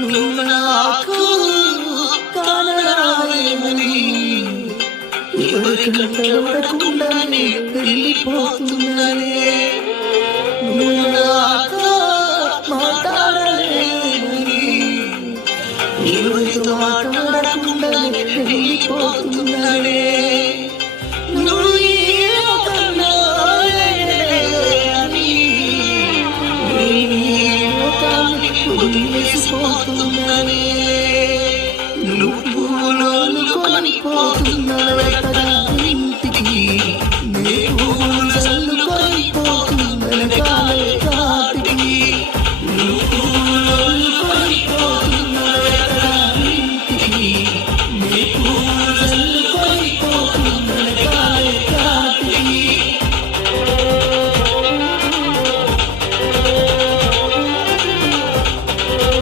నువ్వు నాకు కానరాలేమని ఎవరికంటే పడకుండానే వెళ్ళిపోతున్నానే. నువ్వు నాతో మాట్లాడలేమని ఎవరితో మాట్లాడకుండానే వెళ్ళిపోతున్నానే.